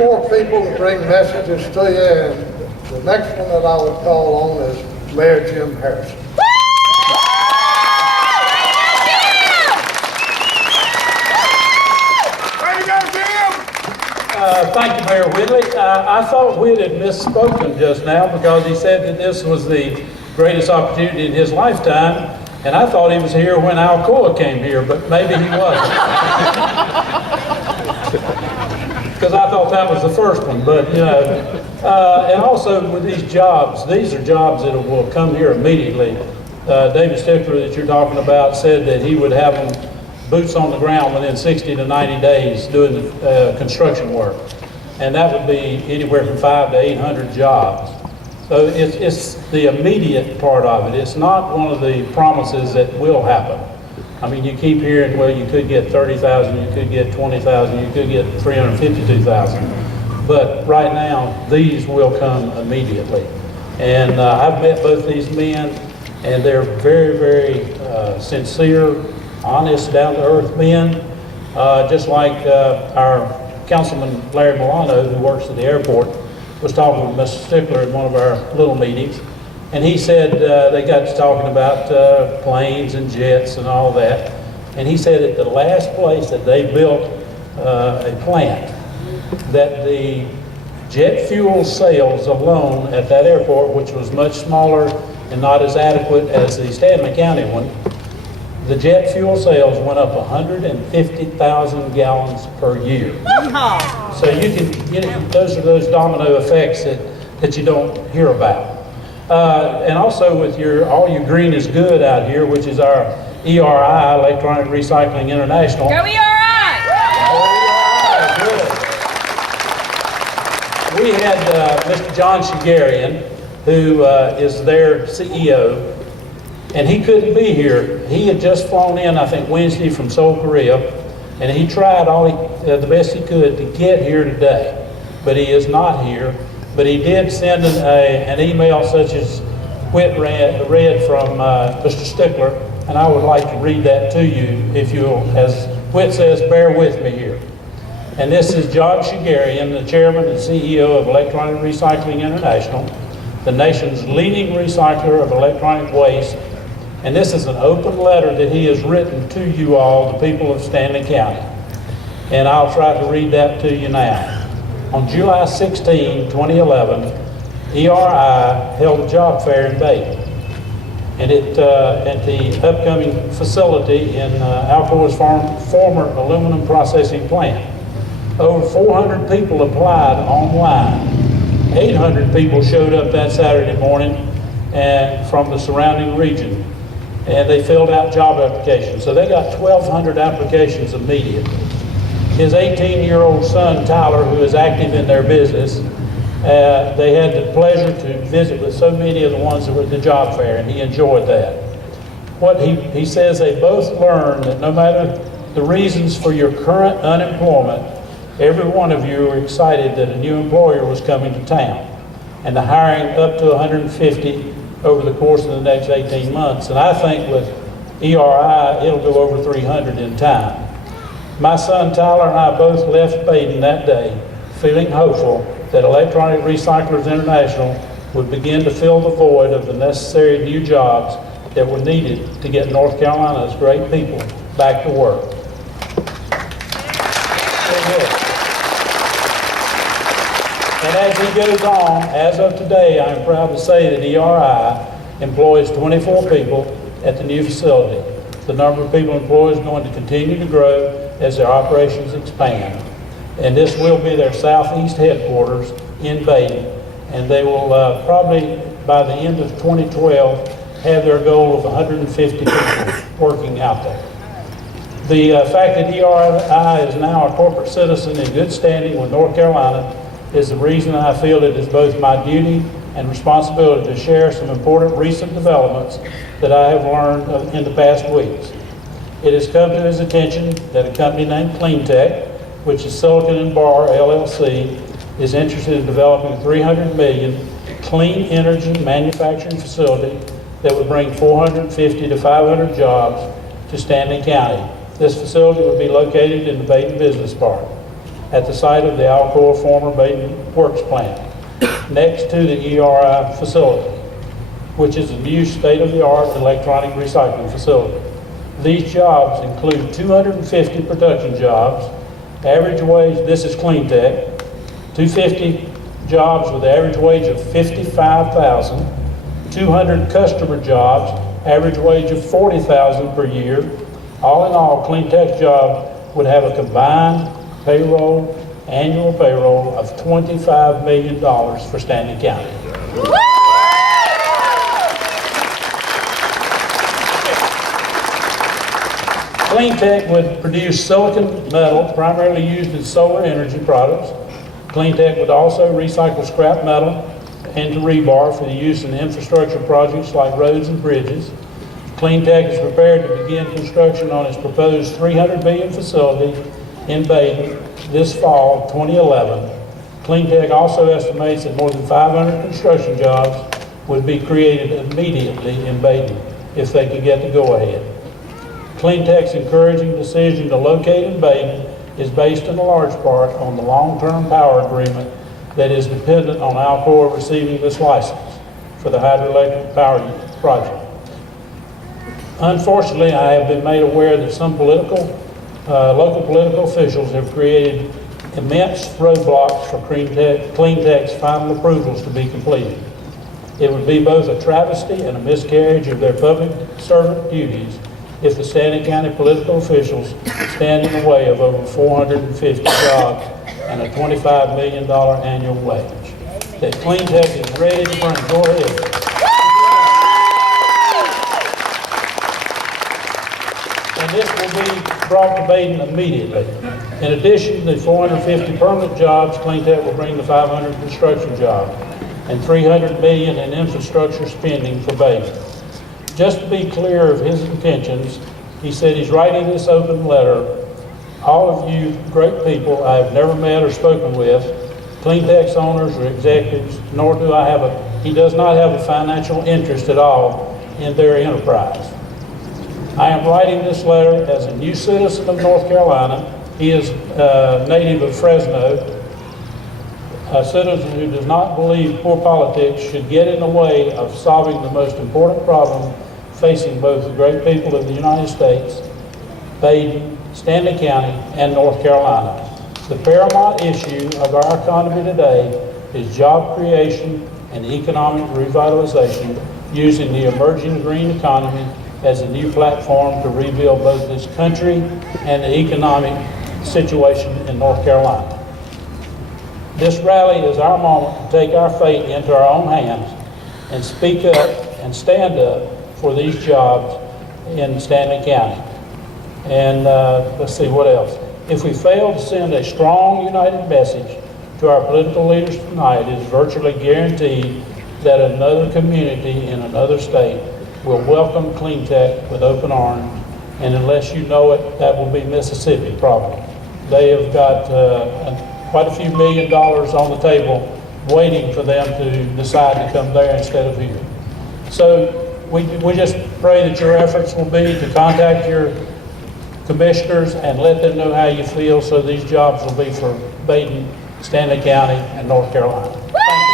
more people to bring messages to you, and the next one that I would call on is Mayor Jim Harrison. Thank you, Mayor Whitley. I thought Whit had misspoken just now because he said that this was the greatest opportunity in his lifetime, and I thought he was here when Alcoa came here, but maybe he wasn't. Because I thought that was the first one, but you know. And also with these jobs, these are jobs that will come here immediately. David Stickler that you're talking about said that he would have them boots on the ground within 60 to 90 days doing construction work. And that would be anywhere from 500 to 800 jobs. So it's the immediate part of it. It's not one of the promises that will happen. I mean, you keep hearing, well, you could get 30,000, you could get 20,000, you could get 352,000. But right now, these will come immediately. And I've met both these men, and they're very, very sincere, honest, down-to-earth men, just like our Councilman Larry Milano, who works at the airport, was talking with Mr. Stickler at one of our little meetings, and he said they got to talking about planes and jets and all that, and he said at the last place that they built a plant, that the jet fuel sales alone at that airport, which was much smaller and not as adequate as the Stanley County one, the jet fuel sales went up 150,000 gallons per year. So you can, those are those domino effects that you don't hear about. And also with all your green is good out here, which is our ERI, Electronic Recycling International. Go ERI! Good. We had Mr. John Shigarian, who is their CEO, and he couldn't be here. He had just flown in, I think, Wednesday from Seoul, Korea, and he tried the best he could to get here today, but he is not here. But he did send an email such as Whit read from Mr. Stickler, and I would like to read that to you, if you'll, as Whit says, bear with me here. And this is John Shigarian, the chairman and CEO of Electronic Recycling International, the nation's leading recycler of electronic waste. And this is an open letter that he has written to you all, the people of Stanley County. And I'll try to read that to you now. On July 16, 2011, ERI held a job fair in Badin. And at the upcoming facility in Alcoa's former aluminum processing plant. Over 400 people applied online. 800 people showed up that Saturday morning and from the surrounding region. And they filled out job applications. So they got 1,200 applications immediately. His 18-year-old son, Tyler, who is active in their business, they had the pleasure to visit with so many of the ones that were at the job fair, and he enjoyed that. What he says, they both learned that no matter the reasons for your current unemployment, every one of you are excited that a new employer was coming to town, and the hiring up to 150 over the course of the next 18 months. And I think with ERI, it'll go over 300 in time. My son Tyler and I both left Badin that day feeling hopeful that Electronic Recyclers International would begin to fill the void of the necessary new jobs that were needed to get North Carolina's great people back to work. And as he goes on, as of today, I am proud to say that ERI employs 24 people at the new facility. The number of people employed is going to continue to grow as their operations expand. And this will be their southeast headquarters in Badin. And they will probably, by the end of 2012, have their goal of 150 people working out there. The fact that ERI is now a corporate citizen in good standing with North Carolina is the reason I feel it is both my duty and responsibility to share some important recent developments that I have learned in the past weeks. It has come to his attention that a company named Cleantech, which is Silicon and Bar LLC, is interested in developing a $300 million clean energy manufacturing facility that would bring 450 to 500 jobs to Stanley County. This facility would be located in the Badin Business Park. at the site of the Alcoa former Badin Works plant, next to the ERI facility, which is a new state-of-the-art electronic recycling facility. These jobs include 250 production jobs, average wage, this is clean tech, 250 jobs with average wage of $55,000, 200 customer jobs, average wage of $40,000 per year. All in all, clean tech job would have a combined annual payroll of $25 million for Stanley County. Clean tech would produce silicon metal, primarily used in solar energy products. Clean tech would also recycle scrap metal into rebar for the use in infrastructure projects like roads and bridges. Clean tech is prepared to begin construction on its proposed $300 million facility in Badin this fall, 2011. Clean tech also estimates that more than 500 construction jobs would be created immediately in Badin if they could get the go-ahead. Clean tech's encouraging decision to locate in Badin is based in a large part on the long-term power agreement that is dependent on Alcoa receiving this license for the hydroelectric power project. Unfortunately, I have been made aware that some local political officials have created immense roadblocks for Clean Tech's final approvals to be completed. It would be both a travesty and a miscarriage of their public servant duties if the Stanley County political officials stand in the way of over 450 jobs and a $25 million annual wage. That Clean Tech is ready to bring. Go ahead. And this will be brought to Badin immediately. In addition to the 450 permanent jobs, Clean Tech will bring the 500 construction jobs and $300 million in infrastructure spending for Badin. Just to be clear of his intentions, he said he's writing this open letter. All of you great people I have never met or spoken with, Clean Tech's owners or executives, nor do I have he does not have a financial interest at all in their enterprise. I am writing this letter as a new citizen of North Carolina. He is a native of Fresno, a citizen who does not believe poor politics should get in the way of solving the most important problem facing both the great people of the United States, Badin, Stanley County, and North Carolina. The paramount issue of our economy today is job creation and economic revitalization using the emerging green economy as a new platform to rebuild both this country and the economic situation in North Carolina. This rally is our moment to take our fate into our own hands and speak up and stand up for these jobs in Stanley County. And let's see, what else? If we fail to send a strong, united message to our political leaders tonight, it is virtually guaranteed that another community in another state will welcome Clean Tech with open arms. And unless you know it, that will be Mississippi, probably. They have got quite a few $1 million on the table waiting for them to decide to come there instead of here. So we just pray that your efforts will be to contact your commissioners and let them know how you feel, so these jobs will be for Badin, Stanley County, and North Carolina. Thank you.